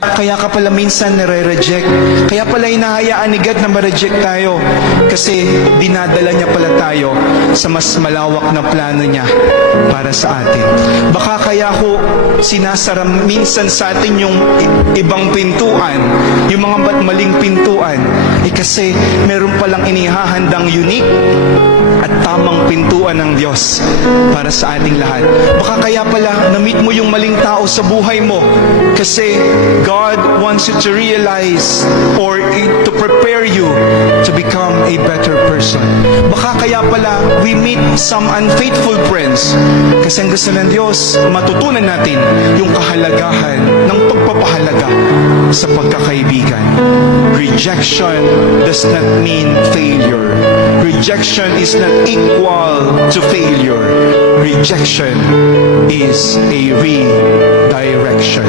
Kaya ka pala minsan nare-reject. Kaya pala hinahayaan ni God na ma-reject tayo. Kasi dinadala niya pala tayo sa mas malawak na plano niya para sa atin. Baka kaya ko sinasara minsan sa atin yung ibang pintuan, yung mga maling pintuan, kasi meron palang inihahandang unique at tamang pintuan ng Diyos para sa ating lahat. Baka kaya pala na-meet mo yung maling tao sa buhay mo kasi God wants you to realize or to prepare you to become a better person. Baka kaya pala we meet some unfaithful friends kasi ang gusto ng Diyos matutunan natin yung kahalagahan ng pagpapahalaga sa pagkakaibigan. Rejection does not mean failure. Rejection is not equal to failure. Rejection is a redirection.